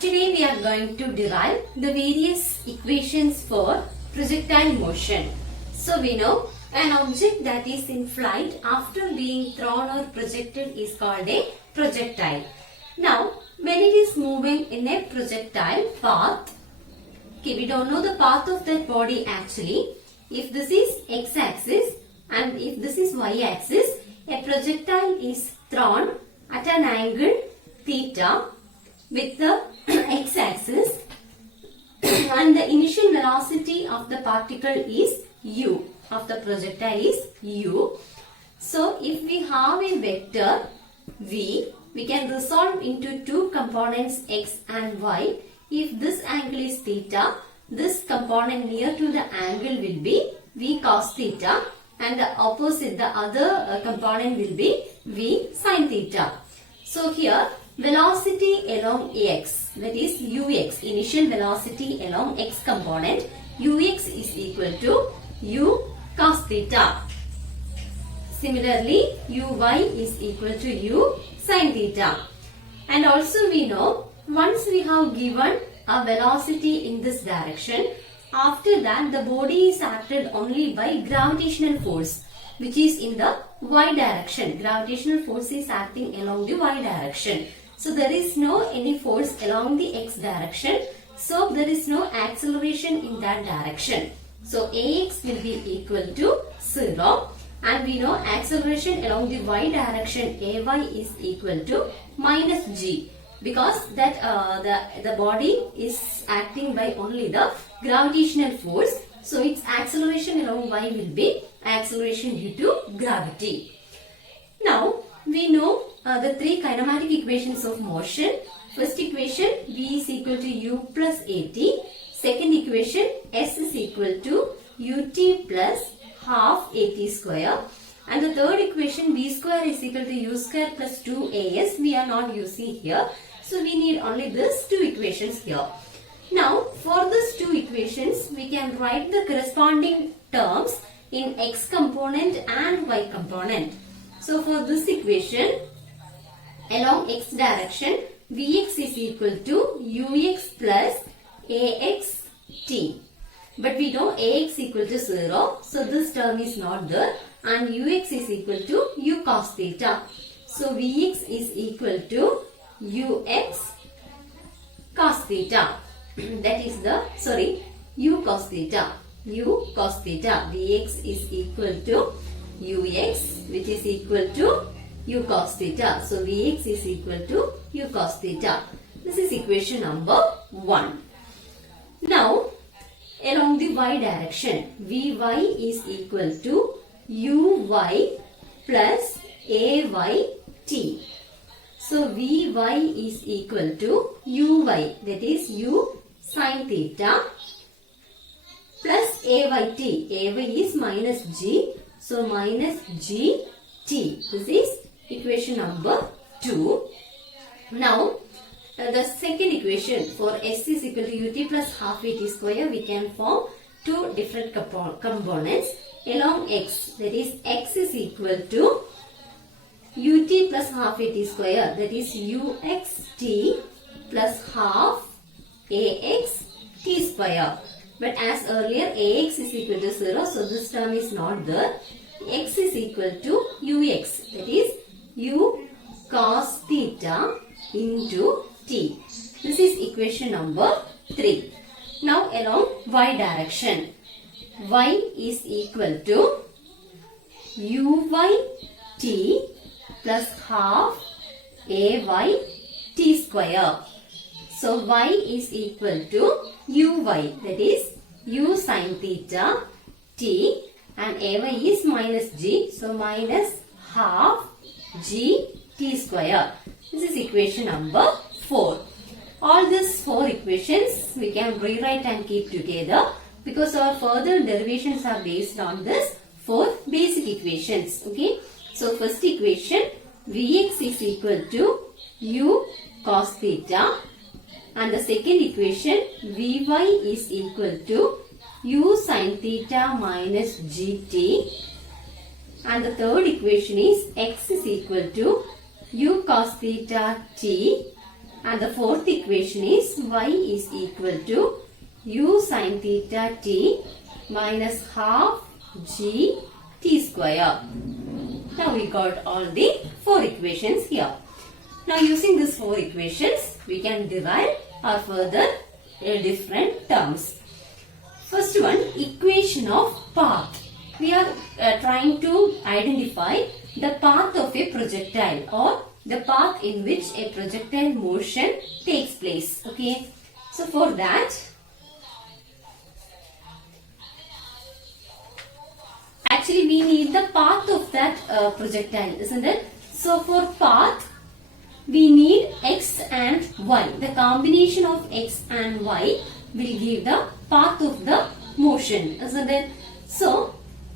Today we are going to derive the various equations for projectile motion. So we know an object that is in flight after being thrown or projected is called a projectile. Now when it is moving in a projectile path, okay, we don't know the path of that body actually. If this is x-axis and if this is y-axis, a projectile is thrown at an angle theta with the x-axis and the initial velocity of the particle is u, of the projectile is u. So if we have a vector v, we can resolve into two components x and y. If this angle is theta, this component near to the angle will be v cos theta and the opposite, the other component will be v sin theta. So here velocity along x, that is ux, initial velocity along x component, ux is equal to u cos theta. Similarly, uy is equal to u sin theta. And also we know, once we have given a velocity in this direction, after that the body is acted only by gravitational force, which is in the y direction. Gravitational force is acting along the y direction. So there is no any force along the x direction. So there is no acceleration in that direction. So ax will be equal to 0. And we know acceleration along the y direction ay is equal to minus g. Because that the body is acting by only the gravitational force. So its acceleration along y will be acceleration due to gravity. Now we know the three kinematic equations of motion. First equation, v is equal to u plus at. Second equation, s is equal to ut plus half at square. And the third equation, v square is equal to u square plus 2as. We are not using here. So we need only these two equations here. Now for these two equations, we can write the corresponding terms in x component and y component. So for this equation, along x direction, vx is equal to ux plus axt. But we know ax equal to 0. So this term is not there. And ux is equal to u cos theta. So vx is equal to ux cos theta. That is the, u cos theta. U cos theta. Vx is equal to ux, which is equal to u cos theta. So Vx is equal to u cos theta. This is equation number 1. Now along the y direction, Vy is equal to uy plus ayt. So Vy is equal to uy, that is u sin theta, plus ayt. Ay is minus g, so minus gt. This is equation number 2. Now the second equation, for s is equal to ut plus half at square, we can form two different components along x, that is x is equal to ut plus half at square, that is uxt plus half axt square. But as earlier ax is equal to 0, so this term is not there. X is equal to ux, that is u cos theta into t. This is equation number 3. Now along y direction, y is equal to uyt plus half ayt square. So y is equal to uy, that is u sin theta t, and ay is minus g, so minus half gt square. This is equation number 4. All these 4 equations we can rewrite and keep together because our further derivations are based on this 4 basic equations. Okay. So first equation, Vx is equal to u cos theta, and the second equation, Vy is equal to u sin theta minus gt, and the third equation is x is equal to u cos theta t And the fourth equation is y is equal to u sin theta t minus half g t square. Now we got all the four equations here. Now using these four equations, we can derive or further different terms. First one, equation of path. We are trying to identify the path of a projectile or the path in which a projectile motion takes place. Okay. So for that, actually we need the path of that projectile, isn't it? So for path, we need x and y. The combination of x and y will give the path of the motion, isn't it? So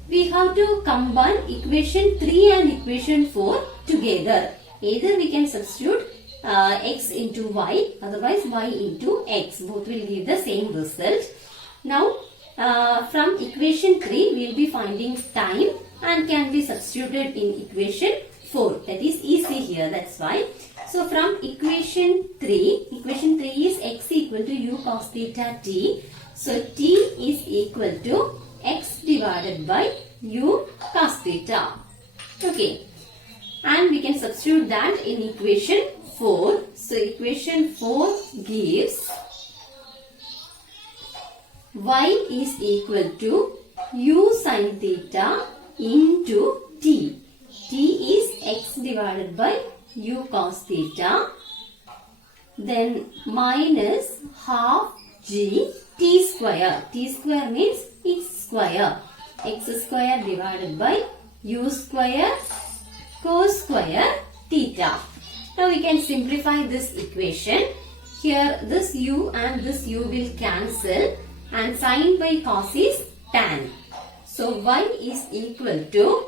we have to combine equation 3 and equation 4 together. Either we can substitute x into y, otherwise y into x. Both will give the same result. Now from equation 3 we will be finding time and can be substituted in equation 4. That is easy here, that's why. So from equation 3 is x equal to u cos theta t. So t is equal to x divided by u cos theta. Okay. And we can substitute that in equation 4. So equation 4 gives y is equal to u sin theta into t. T is x divided by u cos theta. Then minus half g t square. T square means x square. X square divided by u square cos square theta. Now we can simplify this equation. Here this u and this u will cancel and sin by cos is tan. So y is equal to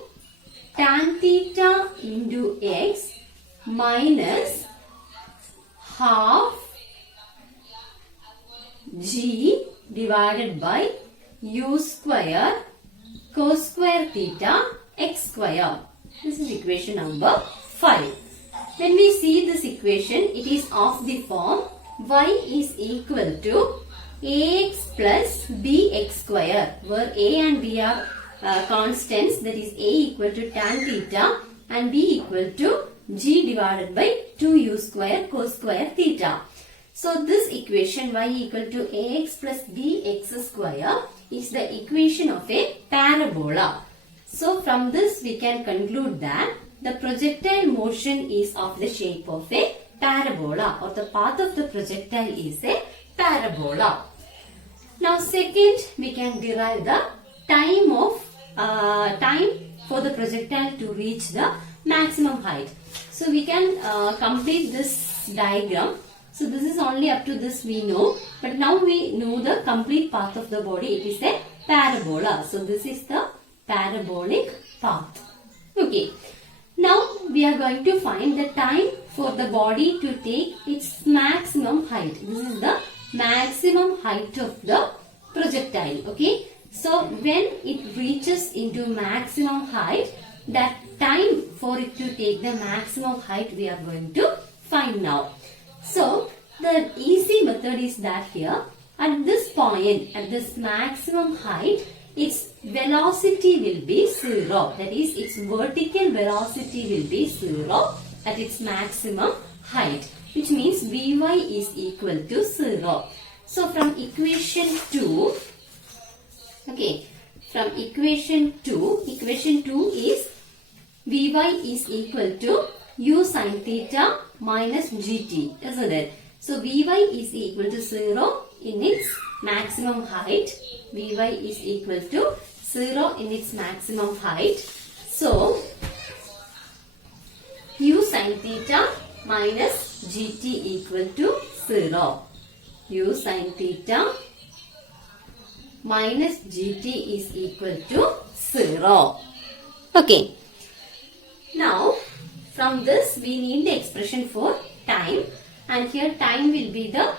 tan theta into x minus half g divided by u square cos square theta x square. This is equation number 5. When we see this equation, it is of the form y is equal to ax plus bx square, where a and b are constants, that is a equal to tan theta and b equal to g divided by 2u square cos square theta. So this equation y equal to ax plus bx square is the equation of a parabola. So from this we can conclude that the projectile motion is of the shape of a parabola, or the path of the projectile is a parabola. Now second, we can derive the time for the projectile to reach the maximum height. So we can complete this diagram. So this is only up to this we know, but now we know the complete path of the body. It is a parabola. So this is the parabolic path. Okay. Now we are going to find the time for the body to take its maximum height. This is the maximum height of the projectile. Okay. So when it reaches into maximum height, that time for it to take the maximum height we are going to find now. So the easy method is that here at this point, at this maximum height, its velocity will be 0. That is, its vertical velocity will be 0 at its maximum height, which means Vy is equal to 0. So from equation 2, okay, from equation 2 is Vy is equal to u sin theta minus gt, isn't it? So Vy is equal to 0 in its maximum height. Vy is equal to 0 in its maximum height. So u sin theta minus gt equal to 0. U sin theta minus gt is equal to 0. Okay. Now from this we need the expression for time, and here time will be the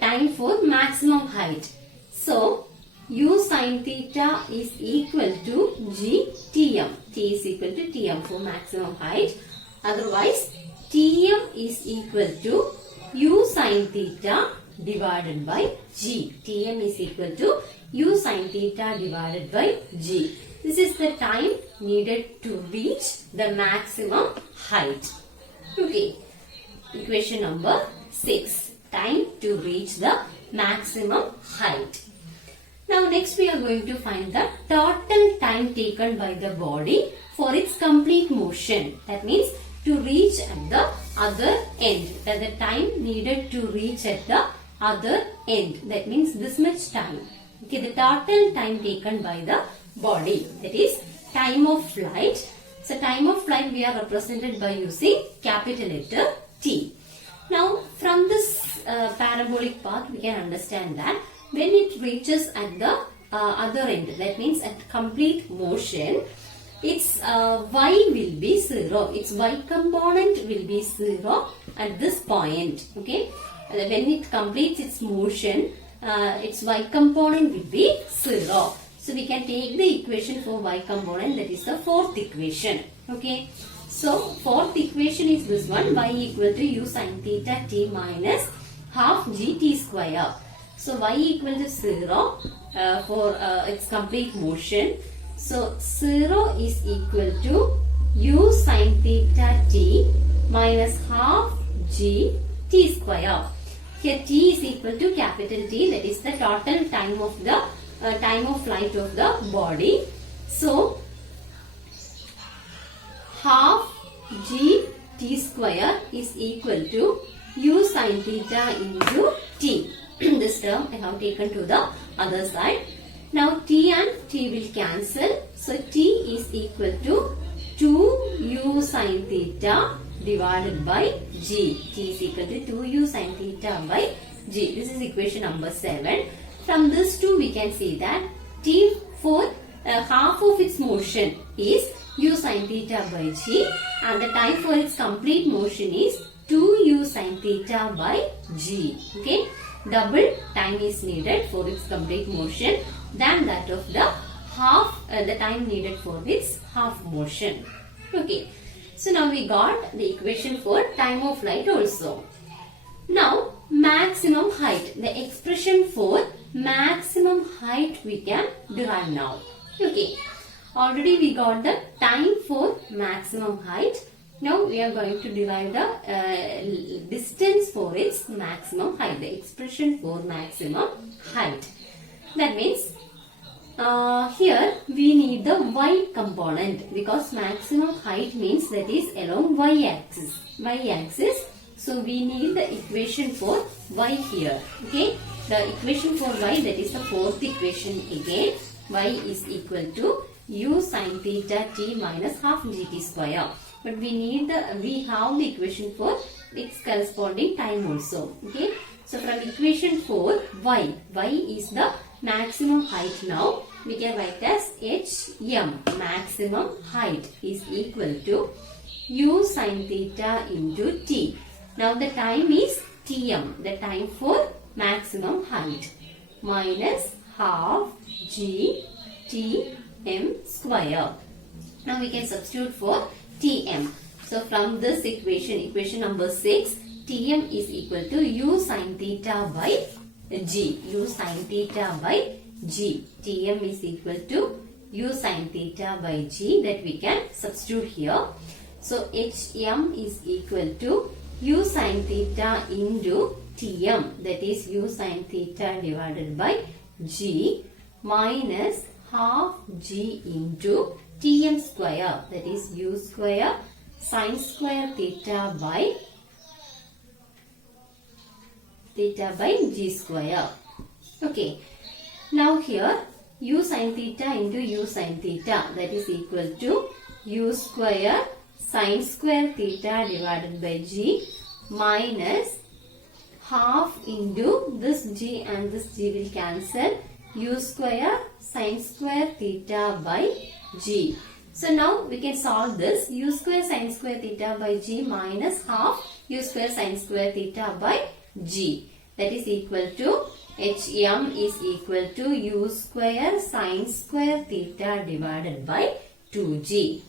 time for maximum height. So u sin theta is equal to g tm. T is equal to tm for maximum height. Otherwise tm is equal to u sine theta divided by g. Tm is equal to u sine theta divided by g. This is the time needed to reach the maximum height. Okay. Equation number 6. Time to reach the maximum height. Now next we are going to find the total time taken by the body for its complete motion. That means to reach at the other end. That the time needed to reach at the other end. That means this much time. Okay, the total time taken by the body. That is time of flight. So time of flight we are represented by using capital letter T. Now from this parabolic path we can understand that when it reaches at the other end, that means at complete motion, its y will be 0. Its y component will be 0 at this point. Okay, when it completes its motion, its y component will be 0. So we can take the equation for y component, that is the fourth equation. Okay, so fourth equation is this one, y equal to u sine theta t minus half gt square. So y equal to 0 for its complete motion. So 0 is equal to u sine theta t minus half g t square. Here t is equal to capital T, that is the total time of the time of flight of the body. So half g t square is equal to u sine theta into t. This term I have taken to the other side. Now t and t will cancel. So t is equal to 2u sine theta divided by g. T is equal to 2u sine theta by g. This is equation number 7. From this 2 we can see that t for half of its motion is u sine theta by g, and the time for its complete motion is 2u sine theta by g. Okay, double time is needed for its complete motion than that of the half the time needed for its half motion. Okay, so now we got the equation for time of flight also. Now maximum height, the expression for maximum height we can derive now. Okay, already we got the time for maximum height. Now we are going to derive the distance for its maximum height, the expression for maximum height. That means here we need the y component, because maximum height means that is along y axis. Y axis. So we need the equation for y here. Okay, the equation for y, that is the fourth equation again. Y is equal to u sine theta t minus half gt square. But we have the equation for its corresponding time also. Okay, so from equation 4, y is the maximum height. Now we can write as hm, maximum height, is equal to u sine theta into t. Now the time is tm, the time for maximum height, minus half g t m square. Now we can substitute for tm. So from this equation number 6, tm is equal to u sine theta by g. U sine theta by g. Tm is equal to u sine theta by g, that we can substitute here. So hm is equal to u sine theta into tm, that is u sine theta divided by g, minus half g into tm square, that is u square sine square theta by g square. Okay, now here u sine theta into u sine theta, that is equal to u square sine square theta divided by g, minus half into this g and this g will cancel, u square sine square theta by g. So now we can solve this. U square sine square theta by g minus half u square sine square theta by g, that is equal to hm is equal to u square sine square theta divided by 2g.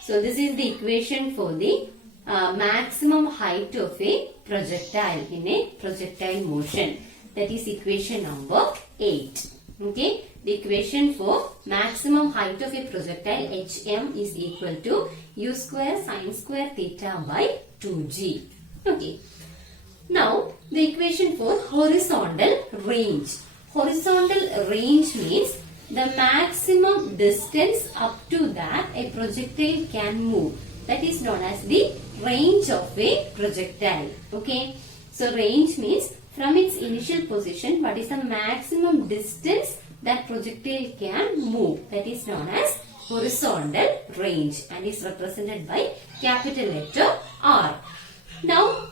So this is the equation for the maximum height of a projectile in a projectile motion. That is equation number 8. Okay, the equation for maximum height of a projectile hm is equal to u square sine square theta by 2g. Okay. Now, the equation for horizontal range. Horizontal range means the maximum distance up to that a projectile can move. That is known as the range of a projectile. Okay. So, range means from its initial position, what is the maximum distance that projectile can move. That is known as horizontal range and is represented by capital letter R. Now,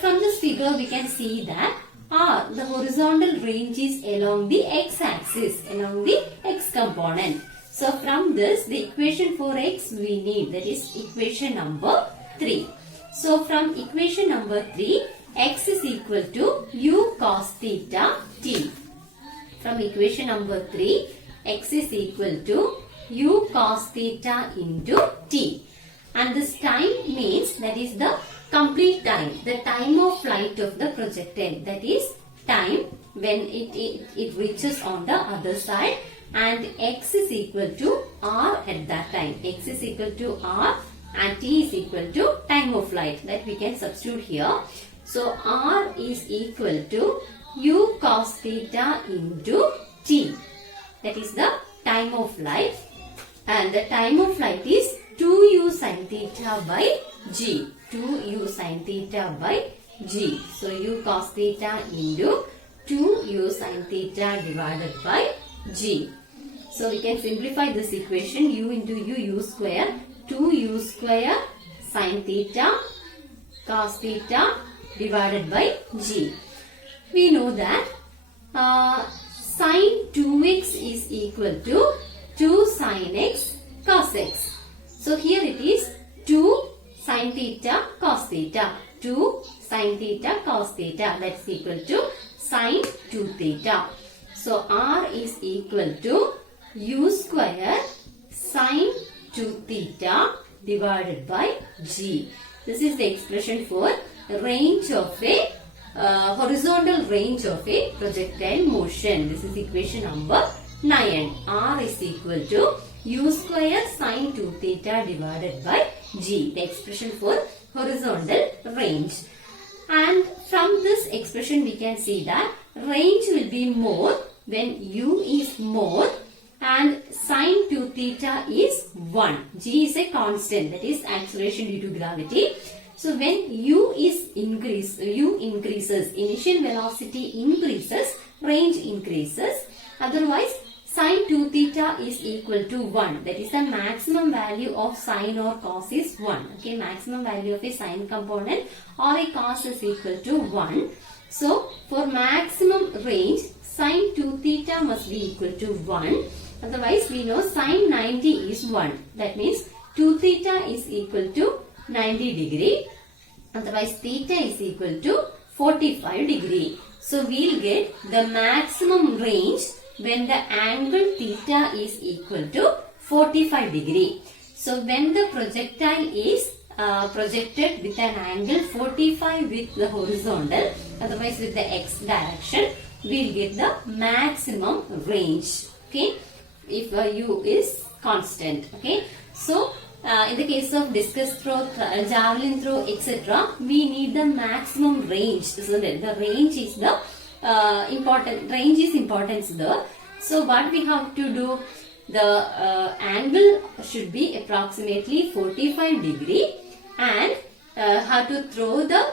from this figure we can see that R, the horizontal range is along the x-axis, along the x component. So from this, the equation for x we need, that is equation number 3. So from equation number 3, x is equal to u cos theta t. From equation number 3, x is equal to u cos theta into t. And this time means that is the complete time, the time of flight of the projectile. That is time when it reaches on the other side, and x is equal to r at that time. X is equal to r and t is equal to time of flight. That we can substitute here. So r is equal to u cos theta into t. That is the time of flight, and the time of flight is 2u sin theta by g. 2u sin theta by g. So u cos theta into 2u sin theta divided by g. So we can simplify this equation. U into u square, 2u square sin theta cos theta divided by g. We know that sin 2x is equal to 2 sin x cos x. So here it is 2 sin theta cos theta. 2 sin theta cos theta, that's equal to sin 2 theta. So r is equal to u square sin 2 theta divided by g. This is the expression for range of a horizontal range of a projectile motion. This is equation number 9. R is equal to u square sin 2 theta divided by g, the expression for horizontal range. And from this expression we can see that range will be more when u is more and sin 2 theta is 1. G is a constant, that is acceleration due to gravity. So when u increases, initial velocity increases, range increases. Otherwise, sin 2 theta is equal to 1. That is the maximum value of sin or cos is 1. Okay, maximum value of a sin component or a cos is equal to 1. So for maximum range, sin 2 theta must be equal to 1. Otherwise, we know sin 90 is 1. That means 2 theta is equal to 90 degree. Otherwise, theta is equal to 45 degree. So we'll get the maximum range when the angle theta is equal to 45 degree. So when the projectile is projected with an angle 45 with the horizontal, otherwise with the x direction, we'll get the maximum range. Okay, if u is constant. Okay, so in the case of discus throw, javelin throw, etc., we need the maximum range, isn't it? The range is the importance there. So what we have to do, the angle should be approximately 45 degree and have to throw the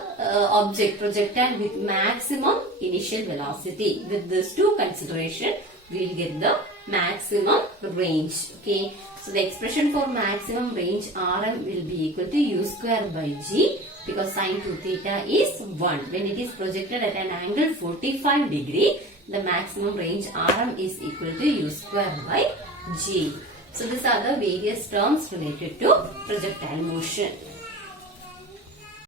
projectile with maximum initial velocity. With these two consideration, we will get the maximum range. Okay, so the expression for maximum range Rm will be equal to u square by g, because sin 2 theta is 1. When it is projected at an angle 45 degree, the maximum range Rm is equal to u square by g. So these are the various terms related to projectile motion.